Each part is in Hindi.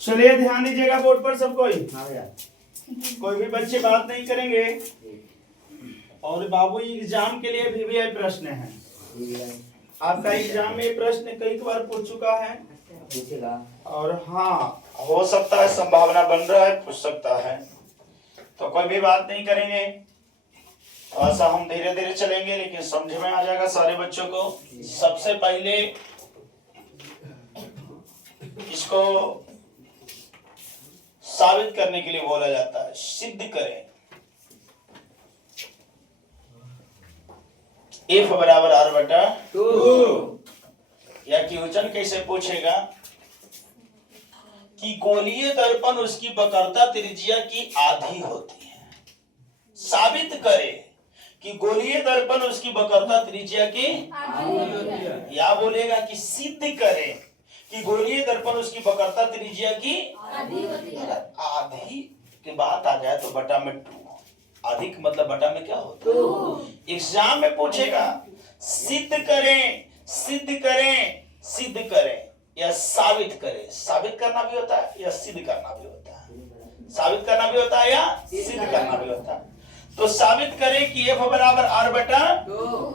चलिए ध्यान दीजिएगा बोर्ड पर सब कोई भी बच्चे बात नहीं करेंगे। और बाबू एग्जाम के लिए भी ये प्रश्न है। आपका एग्जाम में प्रश्न कई बार पूछ चुका है और हाँ हो सकता है, संभावना बन रहा है पूछ सकता है, तो कोई भी बात नहीं करेंगे। ऐसा हम धीरे धीरे चलेंगे लेकिन समझ में आ जाएगा सारे बच्चों को। सबसे पहले इसको साबित करने के लिए बोला जाता है, सिद्ध करें। F बराबर R बटा 2 या क्वेश्चन कैसे पूछेगा कि गोलीय दर्पण उसकी वक्रता त्रिज्या की आधी होती है। साबित करे कि गोलीय दर्पण उसकी वक्रता त्रिज्या की आधी, या बोलेगा कि सिद्ध करे कि गोलीय दर्पण उसकी वक्रता त्रिज्या की आधी के बात आ जाए तो बटा में 2। अधिक मतलब बटा में क्या होता है? एग्जाम में पूछेगा सिद्ध करें, सिद्ध करें, सिद्ध करें या साबित करें। साबित करना भी होता है या सिद्ध करना भी होता है। साबित करना भी होता है या सिद्ध करना भी होता है। तो साबित करें कि F बराबर R बटा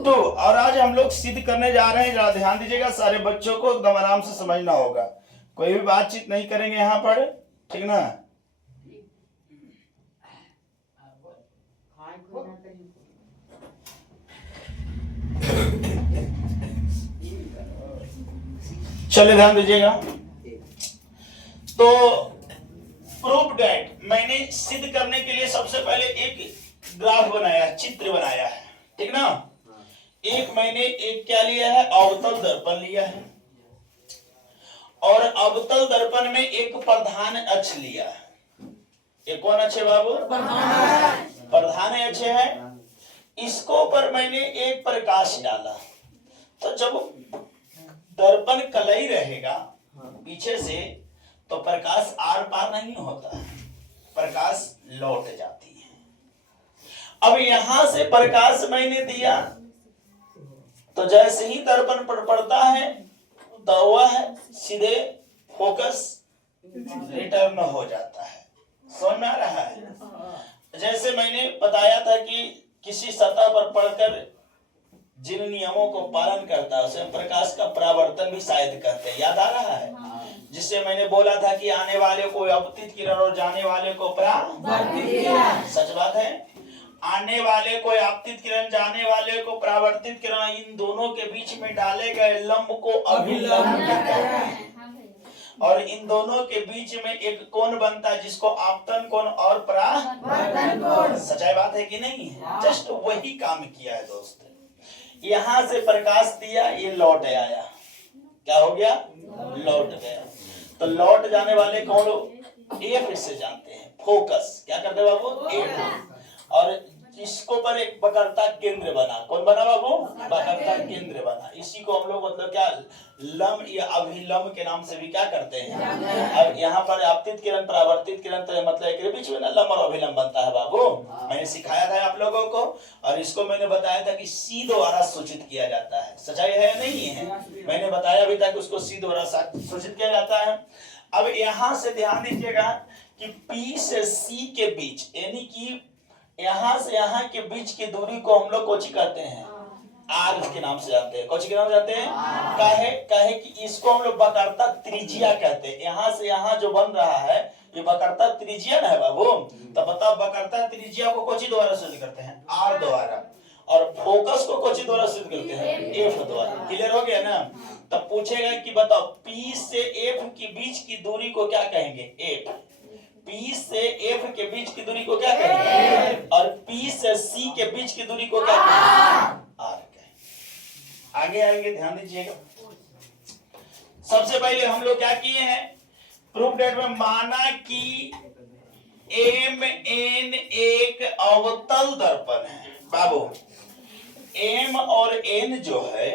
2। और आज हम लोग सिद्ध करने जा रहे हैं। जरा ध्यान दीजिएगा, सारे बच्चों को एकदम आराम से समझना होगा। कोई भी बातचीत नहीं करेंगे यहाँ पर, ठीक ना। चलिए ध्यान दीजिएगा। तो प्रूफ दैट, मैंने सिद्ध करने के लिए सबसे पहले एक ग्राफ बनाया, चित्र बनाया है, ठीक ना। एक मैंने एक क्या लिया है, अवतल दर्पण लिया है और अवतल दर्पण में एक प्रधान अक्ष लिया है। एक कौन अक्ष है बाबू? प्रधान अक्ष है। इसको पर मैंने एक प्रकाश डाला, तो जब दर्पण कलई रहेगा पीछे से तो प्रकाश आर पार नहीं होता है, प्रकाश लौट जाती है। अब यहां से प्रकाश मैंने दिया तो जैसे ही दर्पण पर पड़ता है तो वह सीधे फोकस रिटर्न हो जाता है। समझ में आ रहा है? जैसे मैंने बताया था कि किसी सतह पर पड़कर जिन नियमों को पालन करता है उसे प्रकाश का परावर्तन भी शायद कहते हैं। याद आ रहा है? जिससे मैंने बोला था कि आने वाले को आपतित किरण और जाने वाले को परावर्तित किरण। सच बात है, आने वाले को आपतित किरण, जाने वाले को परावर्तित किरण, इन दोनों के बीच में डाले गए लंब को अभिलंब कहते हैं। और इन दोनों के बीच में एक कोण बनता है जिसको आपतन कोण और परावर्तन कोण। सच्चाई बात है कि नहीं? जस्ट वही काम किया है दोस्त। यहां से प्रकाश दिया, ये लौट आया, क्या हो गया? लौट गया। तो लौट जाने वाले कौन लोग? F से जानते हैं, फोकस। क्या करते हैं बाबू? F। और इसको पर एक वक्रता केंद्र बना। कौन बना बाबू? वक्रता केंद्र बना। इसी को हम लोग मतलब क्या लंब या अभिलंब के नाम से भी क्या करते हैं। अब यहाँ पर आपतित किरण परावर्तित किरण तो मतलब एक बीच में ना लंब और अभिलंब बनता है बाबू। मैंने सिखाया था आप लोगों को और इसको मैंने बताया था कि C द्वारा सूचित किया जाता है। सच्चाई है नहीं है? मैंने बताया भी था कि उसको C द्वारा सूचित किया जाता है। अब यहाँ से ध्यान दीजिएगा कि P से C के बीच, यानी कि यहाँ से यहाँ के बीच की दूरी को हम लोग कोची कहते हैं, आर के नाम से जानते हैं। कोची के नाम से जानते हैं? काहे कि इसको हम लोग वक्रता त्रिज्या कहते हैं। यहाँ से यहाँ जो बन रहा है ये वक्रता त्रिज्या ना है बाबू। तो बताओ वक्रता त्रिज्या को कोची द्वारा सिद्ध करते हैं? आर द्वारा। और फोकस को कोची द्वारा सिद्ध करते हैं? एफ द्वारा। क्लियर हो गया ना? तब पूछेगा कि बताओ पी से एफ के बीच की दूरी को क्या कहेंगे? एफ। P से F के बीच की दूरी को क्या कहेंगे? और P से C के बीच की दूरी को क्या कहेंगे? R कहेंगे। आगे आएंगे, ध्यान दीजिएगा। सबसे पहले हम लोग क्या किए हैं? प्रूफ डेट में माना कि MN एक अवतल दर्पण है बाबू। M और N जो है,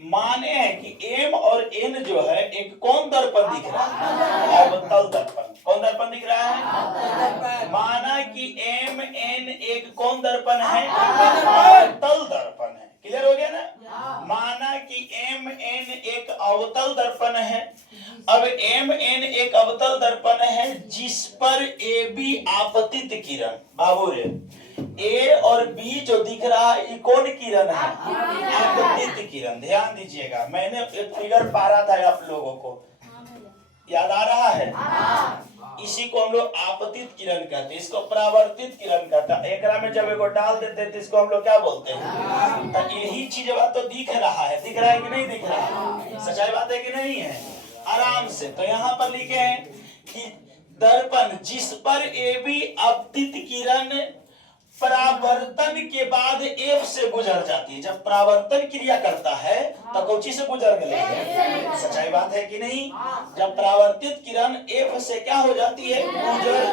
माने हैं कि M और N जो है एक कौन दर्पण दिख रहा है? अवतल दर्पण। कौन दर्पण दिख रहा है? माना कि MN एक कौन दर्पण है? अवतल दर्पण है। क्लियर हो गया ना? माना कि MN एक अवतल दर्पण है। अब MN एक अवतल दर्पण है जिस पर AB आपतित किरण, बाबू रे A और B जो दिख रहा है ये कौन किरण है? आपतित किरण। ध्यान दीजिएगा, मैंने एक फिगर पा रहा था आप लोगों को, याद आ रहा है? इसी को हम लोग आपतित किरण कहते हैं, इसको परावर्तित किरण कहते हैं। एकरा में जब एगो डाल देते हैं तो इसको हम लोग क्या बोलते हैं? तो यही चीज बात तो दिख रहा है, दिख रहा है कि नहीं दिख रहा है? सच्चाई बात है कि नहीं है? आराम से। तो यहाँ पर लिखे हैं कि दर्पण जिस पर AB आपतित किरण परावर्तन के बाद F से गुजर जाती है। जब परावर्तन क्रिया करता है तो कौची से गुजर गए? सच्चाई बात है कि नहीं? जब परावर्तित किरण F से क्या हो जाती है? गुजर।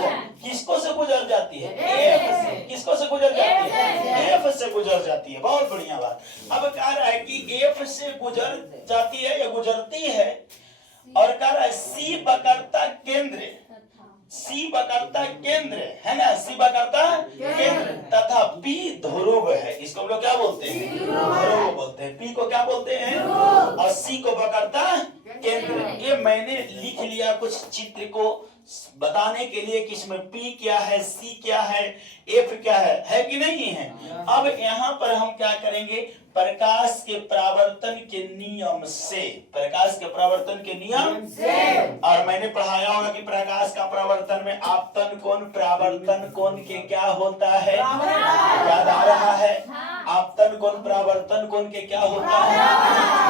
किसको से गुजर जाती है? F से। किसको से गुजर जाती है? F से गुजर जाती है। बहुत बढ़िया बात। अब कह रहा है कि F से गुजर जाती है या गुजरती है, और कह रहा है C वक्रता केंद्र, C वक्रता केंद्र है ना, C वक्रता केंद्र तथा P ध्रुव है। इसको हम लोग क्या बोलते हैं? ध्रुव बोलते हैं। P को क्या बोलते हैं? और C को वक्रता केंद्र। ये मैंने लिख लिया कुछ चित्र को बताने के लिए कि इसमें P क्या है, C क्या है, F क्या है कि नहीं है? अब यहाँ पर हम क्या करेंगे? प्रकाश के परावर्तन के नियम से, प्रकाश के परावर्तन के नियम से, और मैंने पढ़ाया होगा कि प्रकाश का परावर्तन में आपतन कोण परावर्तन कोण के क्या होता है? याद आ रहा है? आपतन कोण परावर्तन कोण के क्या होता है?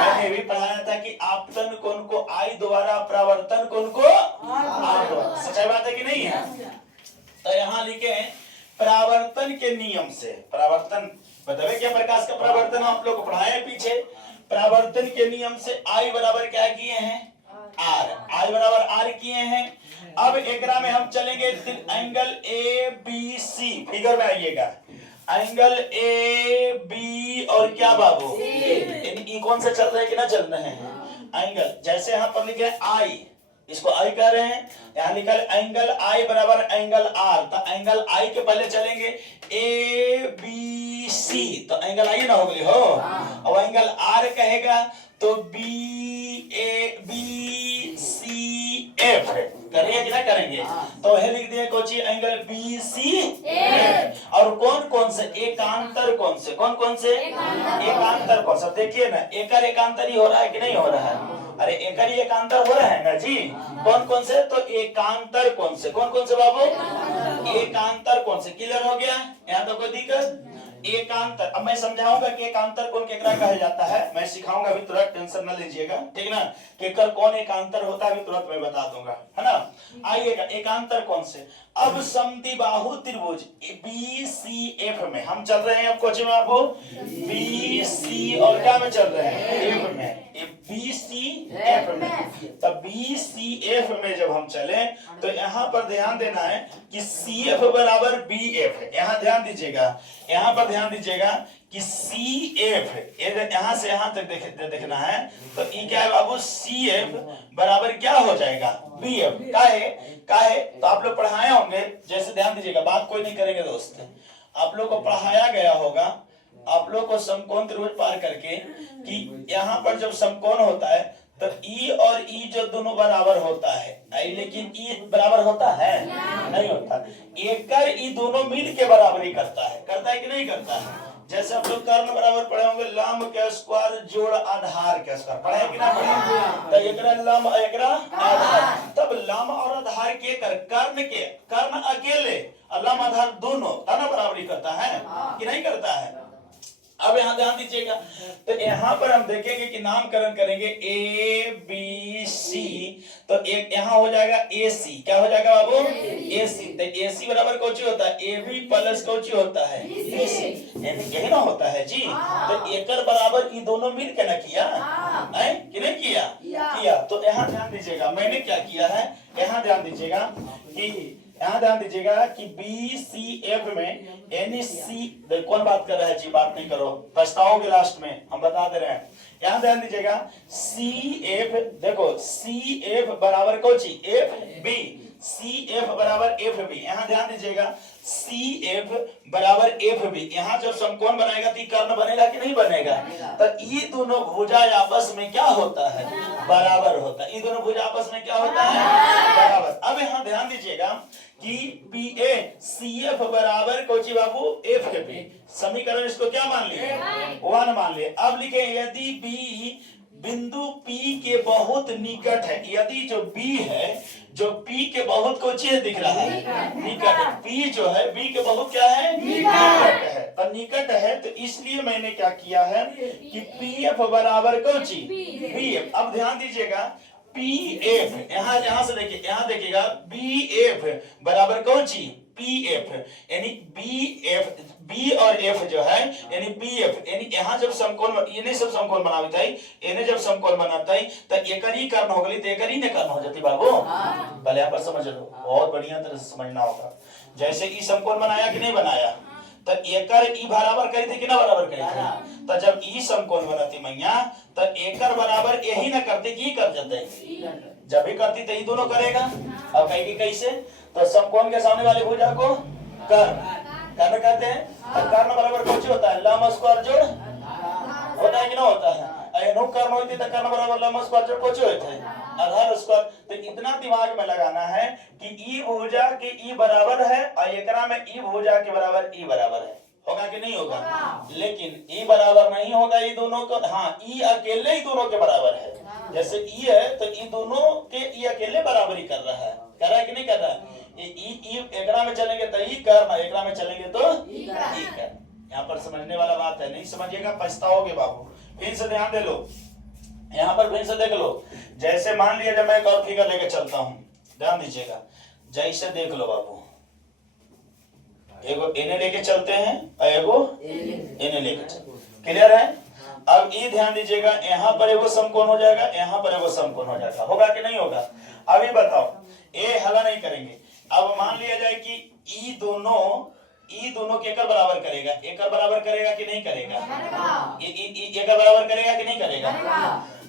मैंने भी पढ़ाया था कि आपतन कोण को I द्वारा, परावर्तन कोण को R द्वारा। सच्चाई बात है कि नहीं है? तो यहाँ लिखे हैं परावर्तन के नियम से। परावर्तन बतावे क्या? प्रकाश का परावर्तन आप लोग को पढ़ाए पीछे। परावर्तन के नियम से I बराबर क्या किए हैं? R। I बराबर R किए हैं। अब एकरा में हम चलेंगे एंगल ABC, फिगर में आइएगा। एंगल AB और क्या बाबू? ई कौन सा चल रहा है कि ना चल रहे हैं? एंगल जैसे यहाँ पर लिखे I, इसको I कह रहे हैं। यहाँ लिखा है एंगल I बराबर एंगल R। तो एंगल I के पहले चलेंगे ABC, तो एंगल I ना हो गई हो। और एंगल R कहेगा तो BCF करेंगे कि ना करेंगे? तो वह लिख दिए कोची एंगल BCF। और कौन कौन से? एकांतर कौन से? कौन कौन से? एकांतर कौन सा? देखिए ना, एकर एकांतर ही हो रहा है कि नहीं हो रहा है? अरे एकर ही एकांतर हो रहा है ना जी। कौन कौन से? तो एकांतर कौन से? कौन कौन से बाबू? एकांतर कौन से? क्लियर हो गया? यहाँ तो कोई दिक्कत? एकांतर, अब मैं समझाऊंगा कि एकांतर कौन केकरा कहा जाता है, मैं सिखाऊंगा भी, तुरंत टेंशन न लीजिएगा, ठीक ना? केकर कौन एकांतर होता है भी तुरंत मैं बता दूंगा, है ना? आइएगा, एकांतर कौन से? अब समद्विबाहु त्रिभुज BCF में हम चल रहे हैं। अब क्वेश्चन में आपको BC और क्या में चल रहे हैं? F में। BCF में, तब BCF में जब हम चले तो यहाँ पर ध्यान देना है कि CF बराबर BF है। यहाँ ध्यान दीजिएगा, यहाँ पर ध्यान दीजिएगा कि CF यहाँ से यहाँ तक देखना है। तो ये क्या है बाबू? CF बराबर क्या हो जाएगा? BF। काहे? तो आप लोग पढ़ाए होंगे, जैसे ध्यान दीजिएगा, बात कोई नहीं करेंगे दोस्त, आप लोग को पढ़ाया गया होगा, आप लोग को समकोण त्रिभुज पार करके कि यहाँ पर जब समकोण होता है तो E और E जो दोनों बराबर होता है, लेकिन E बराबर होता है? नहीं होता। एकर E दोनों मिल के बराबरी करता है कि नहीं करता है? जैसे आप लोग कर्ण बराबर पढ़े होंगे, लंब के स्क्वायर जोड़ आधार के स्क्वायर, पढ़े कि ना पढ़े? तो एकरा लंब एकरा आधार, तब लंब और आधार के कर्ण अकेले और लंब आधार दोनों तना बराबरी करता है कि नहीं करता है? अब यहाँ ध्यान दीजिएगा, तो यहाँ पर हम देखेंगे कि नामकरण करेंगे ABC, तो एक यहाँ हो जाएगा AC। क्या हो जाएगा बाबू? AC। तो AC बराबर कौची होता है? AB प्लस कौची होता है? BC। यही ना होता है जी। तो एकर बराबर ये दोनों मिल के ना किया है कि नहीं किया? तो यहाँ ध्यान दीजिएगा, मैंने क्या किया है, यहाँ ध्यान दीजिएगा कि BCF में NC, कौन बात कर रहा है जी? बात नहीं करो, पछताओगे लास्ट में, हम बता दे रहे हैं। यहाँ ध्यान दीजिएगा CF, देखो CF बराबर कौची? FB। CF बराबर FB। यहाँ ध्यान दीजिएगा CF बराबर FB। यहाँ जब समकोण बनाएगा तो कर्ण बनेगा कि नहीं बनेगा? तो ये दोनों भुजा आपस में क्या होता है? बराबर होता है। ये दोनों भुजा आपस में क्या होता है? बराबर। अब यहाँ ध्यान दीजिएगा कि PA CF बराबर कोची बाबू FB। समीकरण इसको क्या मान लिए? 1 मान लिए। अब लिखे यदि B बिंदु P के बहुत निकट है, यदि जो B है जो P के बहुत को चीज दिख रहा है निकट, P जो है B के बहुत क्या है? निकट है। तो निकट है तो इसलिए मैंने क्या किया है कि PF बराबर को चीज BF। अब ध्यान दीजिएगा PF यहां से देखिए, यहां देखिएगा BF बराबर कौन चीज PF, यानी B और F जो है यानी BF, यानी यहाँ जब समकोण इन्हें सब समकोण बनाते हैं, इन्हें जब समकोण बनाता है तो एकर ही कर्ण हो गई तो एकर ही ने कर्ण हो जाती बाबू। पहले यहाँ पर समझ लो, बहुत बढ़िया तरह से समझना होगा। जैसे ई समकोण बनाया कि नहीं बनाया, तो एकर ई बराबर करी थी कि ना बराबर करी थी? तो जब ई समकोण बनाती मैया तो एकर बराबर यही ना करते कि कर जाते, जब भी करती तो ये दोनों करेगा। अब कहेगी कैसे? तो समकोण के सामने वाले भुजा को कर्ण कहते हैं। कर्ण बराबर कौन सी होता है? लंब स्क्वायर जोड़ होता है कि ना होता है? कर्ण होती तो कर्ण बराबर लंब स्क्वायर जोड़ कौन सी होता है? आधार स्क्वायर। तो इतना दिमाग में लगाना है कि ई भुजा के ई बराबर है और एकरा में ई भुजा के बराबर ई बराबर है। होगा कि नहीं होगा? लेकिन ई बराबर नहीं होगा ये दोनों को। हाँ, ई अकेले ही दोनों के बराबर है। जैसे ई है तो ई दोनों के ई अकेले बराबरी कर रहा है, कर रहा है कि नहीं कर रहा है? ई एकरा में चलेंगे तो ई करना, एकरा में चलेंगे तो ई कर। यहाँ पर समझने वाला बात है, नहीं समझिएगा पछताओगे बाबू। फिर से ध्यान दे लो, यहाँ पर फिर से देख लो। जैसे मान लिया जब मैं एक और फिगर लेके चलता हूँ, ध्यान दीजिएगा। जैसे देख लो बाबू, एगो इन्हें लेके चलते हैं और एगो इन्हें लेके चलते, क्लियर है? अब ये ध्यान दीजिएगा, यहाँ पर एगो समकोण हो जाएगा, यहाँ पर एगो समकोण हो जाएगा। होगा कि नहीं होगा? अभी बताओ, ये हला नहीं करेंगे। अब मान लिया जाए कि ई दोनों के एकर बराबर करेगा, एकर बराबर करेगा कि नहीं करेगा? एकर बराबर करेगा कि नहीं करेगा?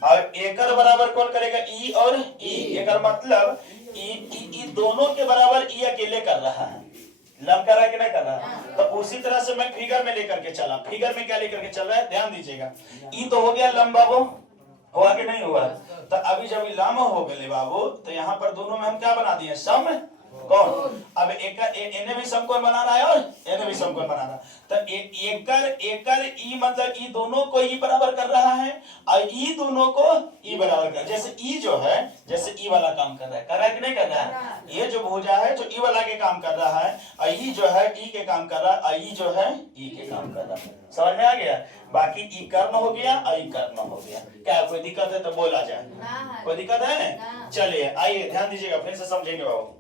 और एकर बराबर कौन करेगा? ई और ई। एकर मतलब ई दोनों के बराबर ई अकेले कर रहा है, लंब कर रहा है कि नहीं कर रहा है? तो उसी तरह से मैं फिगर में लेकर के चला। फिगर में क्या लेकर के चल रहा है? ध्यान दीजिएगा। ई तो हो गया लंब बाबू, हुआ कि नहीं हुआ? तो अभी जब लंब हो गए बाबू तो यहाँ पर दोनों में हम क्या बना दिए? सम कौन? अब इन्हें भी समकोण बना रहा है और इन्हें भी समकोण बना रहा है। तो एकर ई मतलब ई दोनों को ई बराबर कर रहा है और ई दोनों को ई बराबर कर। जैसे ई जो है, जैसे ई वाला काम कर रहा है कि नहीं कर रहा है? ये जो भुजा है जो ई वाला के काम कर रहा है और ई जो है ई के काम कर रहा है और ई जो है ई के काम कर रहा है। समझ में आ गया? बाकी ई कर्ण हो गया और ई कर्ण हो गया। क्या कोई दिक्कत है तो बोला जाए, कोई दिक्कत है? चलिए आइए ध्यान दीजिएगा, फिर से समझेंगे बाबू।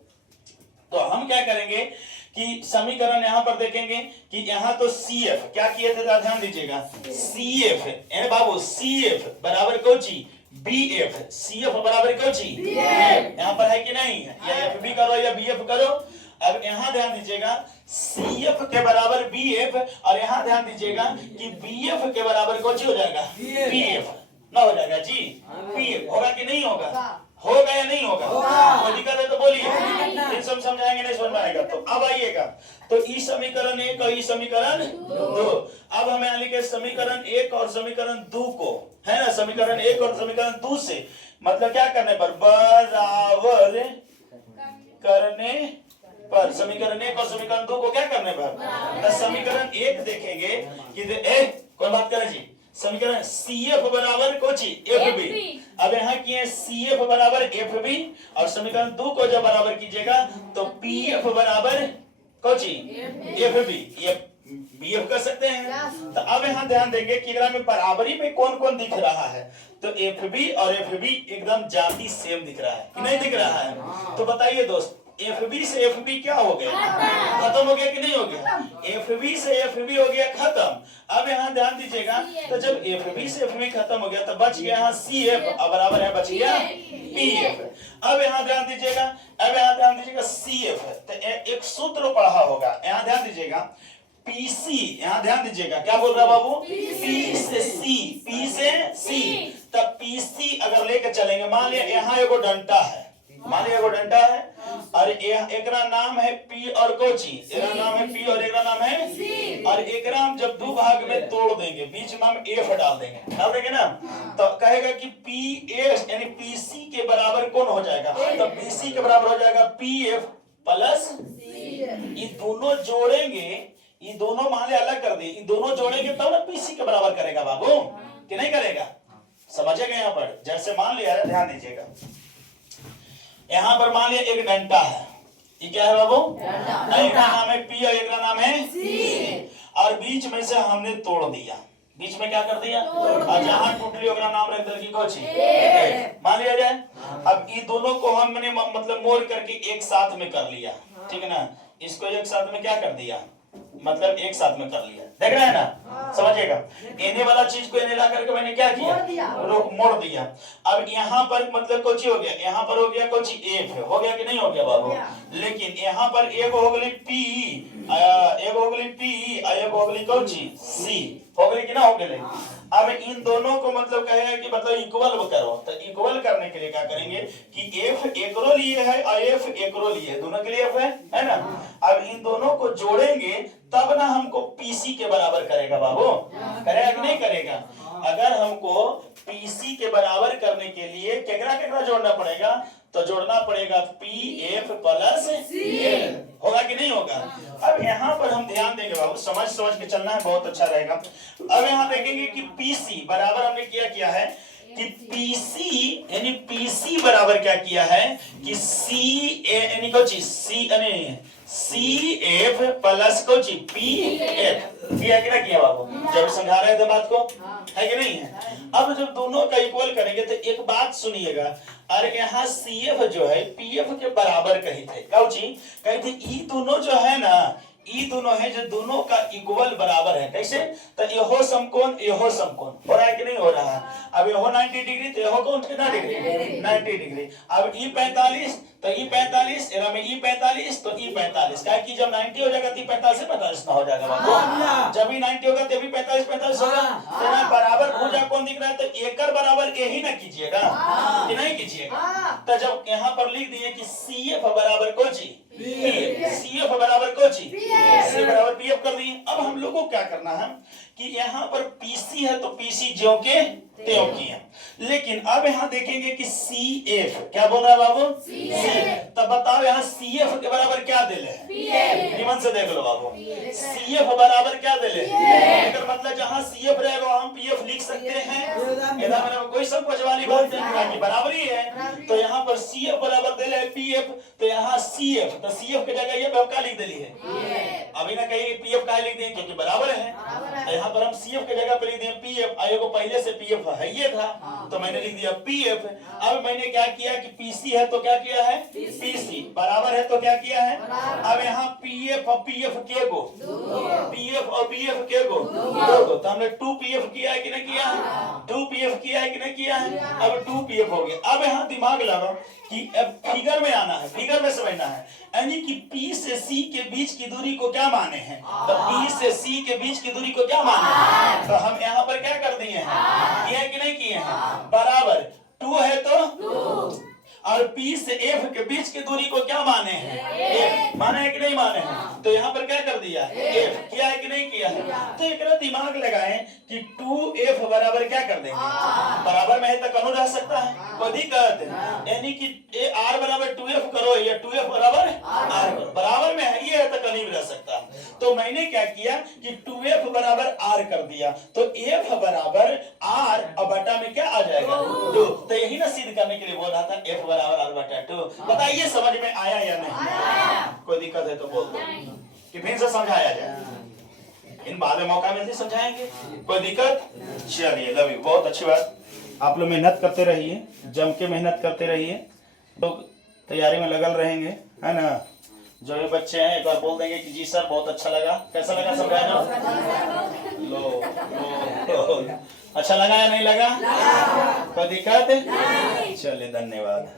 तो हम क्या करेंगे कि समीकरण यहां पर देखेंगे कि यहां तो CF क्या किए थे, ध्यान दीजिएगा। CF बाबू CF बराबर कोची BF, CF बराबर कोची यहां पर है कि नहीं? या FB करो या BF करो। अब यहां ध्यान दीजिएगा CF के बराबर BF और यहां ध्यान दीजिएगा कि BF के बराबर कोची हो जाएगा BF ना हो जाएगा जी। BF होगा कि नहीं होगा? होगा या नहीं होगा? कोई दिक्कत है तो बोलिए, फिर सब समझाएंगे, नहीं समझ में आएगा तो। अब आइएगा तो ई समीकरण 1 और ई समीकरण 2। अब हमें यहाँ लिखे समीकरण 1 और समीकरण 2 को, है ना? समीकरण 1 और समीकरण 2 से मतलब क्या करने पर? बराबर करने पर। समीकरण 1 और समीकरण 2 को क्या करने पर? समीकरण 1 देखेंगे कि कौन बात करे जी? समीकरण CF बराबर कोची FB। अब यहाँ किए CF बराबर FB और समीकरण 2 को जब बराबर कीजिएगा तो PF बराबर कोची FB, ये BF कर सकते हैं। तो अब यहाँ ध्यान देंगे कि में बराबरी में कौन कौन दिख रहा है। तो FB और FB एकदम जाति सेम दिख रहा है कि नहीं दिख रहा है? तो बताइए दोस्त, FB से FB क्या हो गया? खत्म हो गया कि नहीं हो गया? FB से FB हो गया खत्म। अब यहाँ ध्यान दीजिएगा, तो जब FB से FB खत्म हो गया तो बच गया यहाँ CF और बराबर है बच गया PF। अब यहाँ ध्यान दीजिएगा, CF तो एक सूत्र पढ़ा होगा, यहाँ ध्यान दीजिएगा PC। यहाँ ध्यान दीजिएगा क्या बोल रहा बाबू? P से C। तब PC अगर लेकर चलेंगे, मान लिया यहाँ एगो डंडा है, मान लिया एगो डंडा है और एकरा नाम है पी और कोची, एकरा नाम है पी और एकरा नाम है सी। और एकरा हम जब दो भाग में तोड़ देंगे, बीच में हम एफ डाल देंगे ना, तो कहेगा कि पी एफ यानी पीसी के बराबर कौन हो जाएगा, तो पीसी के बराबर हो जाएगा पी एफ प्लस सी। ये दोनों जोड़ेंगे, ये दोनों मान ले अलग कर दिए, ये दोनों जोड़ेंगे तब ना पीसी के बराबर करेगा बाबू, कि नहीं करेगा? समझेगा? यहाँ पर जैसे मान लिया है, ध्यान दीजिएगा, यहाँ पर मान लिया एक डंडा है, ये क्या है बाबू? एक का नाम है पी और एक का नाम है सी। और बीच में से हमने तोड़ दिया, बीच में क्या कर दिया, और जहां टूटली ओकरा नाम रख दिया कोची, मान लिया जाए। अब ये दोनों को हमने मतलब मोड़ करके एक साथ में कर लिया, ठीक है ना, इसको एक साथ में क्या कर दिया, मतलब एक साथ में कर लिया, देख रहे हैं ना, समझिएगा। एने वाला चीज को एने ला करके मैंने क्या किया, मोड़ दिया। अब यहाँ पर मतलब कुछ हो गया, यहाँ पर हो गया कुछ एफ, हो गया कि नहीं हो गया बाबू? लेकिन यहाँ पर एक हो गई पी, एक हो गई पी, एक हो गई कोची सी, हो गई कि ना हो गई? अब इन दोनों को मतलब कहेगा कि मतलब इक्वल करो, तो इक्वल करने के लिए क्या करेंगे कि एफ एकरो लिए है और एफ एकरो लिए है, दोनों के लिए एफ है ना। अब इन दोनों को जोड़ेंगे तब ना हमको पीसी के बराबर करेगा बाबू, करेगा कि नहीं करेगा? अगर हमको पीसी के बराबर करने के लिए केकरा केकरा जोड़ना पड़ेगा, तो जोड़ना पड़ेगा पी एफ प्लस सी, होगा कि नहीं होगा? अब यहाँ पर हम ध्यान देंगे बाबू, समझ के चलना है, बहुत अच्छा रहेगा। अब यहाँ देखेंगे कि पीसी बराबर हमने किया है कि पीसी यानी पीसी बराबर क्या किया है कि सी यानी कोची सी यानी सी एफ प्लस कोची पी एफ, किया कि ना किया बाबू? जब समझा रहे थे बात को, है कि नहीं है? अब जब दोनों का इक्वल करेंगे तो एक बात सुनिएगा, अरे यहाँ सी एफ जो है पी एफ के बराबर कही थे, कही थे ई दोनों जो है ना, ई दोनों है जो दोनों का इक्वल बराबर है, कैसे? तो यहो समकोण यहो समकोण हो रहा है कि नहीं हो रहा है? अब यहो 90 डिग्री तो यहो कौन कितना डिग्री, 90 डिग्री। अब ई 45 तो ई 45, एरा में ई 45 तो ई 45, क्या कि जब 90 हो जाएगा तो 45 से 45 ना हो जाएगा बाबू, जब ई 90 होगा तभी 45 होगा, तो ना बराबर भुजा कौन दिख रहा है, तो एकर बराबर यही ना कीजिएगा कि नहीं कीजिएगा। तो जब यहाँ पर लिख दिए कि सी एफ बराबर कोची, सी एफ बराबर कोची सी बराबर पी एफ कर दिए। अब हम लोग को क्या करना है कि यहाँ पर पीसी है तो पीसी ज्यों के त्यों की है, लेकिन अब यहाँ देखेंगे कि सी एफ क्या बोल रहा है बाबू, सी एफ। तब बताओ यहाँ सी एफ के बराबर क्या दे ले, निमन से देख लो बाबू, सी एफ बराबर क्या दे ले, मतलब जहाँ सी एफ रहेगा हम पी एफ लिख सकते हैं, कोई संकोच वाली बात नहीं, बराबर ही है। तो यहाँ पर सी एफ बराबर दे ले पी एफ, तो यहाँ सी एफ, तो सी एफ की जगह ये क्या लिख दिली है, अभी ना कहीं पी एफ का लिख दें क्योंकि बराबर है, तो यहाँ पर हम सी एफ की जगह पे लिख दें पी एफ, आयोग को पहले से पी एफ है ये था, तो मैंने लिख दिया पी एफ। अब मैंने क्या किया कि पीसी है तो क्या किया है, पीसी बराबर है तो क्या किया है, अब यहाँ पी एफ और पी एफ के को, पी एफ और पी एफ के को दो, तो हमने 2 पी एफ किया है कि नहीं किया है, 2 पी एफ किया है कि नहीं किया है, अब 2 पी एफ हो गया। अब यहाँ दिमाग लगाओ कि अब फिगर में आना है, फिगर में समझना है, यानी कि P से C के बीच की दूरी को क्या माने हैं, तो P से C के बीच की दूरी को क्या माने हैं, तो हम यहाँ पर क्या कर दिए हैं, किया कि नहीं किए हैं, बराबर 2 है तो, और P से F के बीच की दूरी को क्या माने हैं, माने है कि नहीं माने हैं, तो यहाँ पर क्या कर दिया F, किया है कि नहीं किया है। तो एक दिमाग लगाएं कि 2F बराबर क्या कर देंगे, बराबर में है तो कौन रह सकता है, कोई दिक्कत, यानी कि R बराबर 2F करो या 2F बराबर R बराबर में है, ये है तो कहीं भी रह सकता है। तो मैंने क्या किया कि 2F बराबर R कर दिया, तो F बराबर R और बटा में क्या आ जाएगा 2, तो यही ना सिद्ध करने के लिए बोल रहा था F बराबर R बटा 2। बताइए समझ में आया या नहीं, कोई दिक्कत है तो बोल दो कि फिर से समझाया जाए, इन बाद में मौका मिलते समझाएंगे, कोई दिक्कत। चलिए लव यू, बहुत अच्छी बात, आप लोग मेहनत करते रहिए, जम के मेहनत करते रहिए, तो तैयारी में लगल रहेंगे, है ना। जो ये बच्चे हैं एक बार बोल देंगे कि जी सर बहुत अच्छा लगा, कैसा लगा समझाना, लो अच्छा लगा या नहीं लगा, कोई दिक्कत, चलिए धन्यवाद।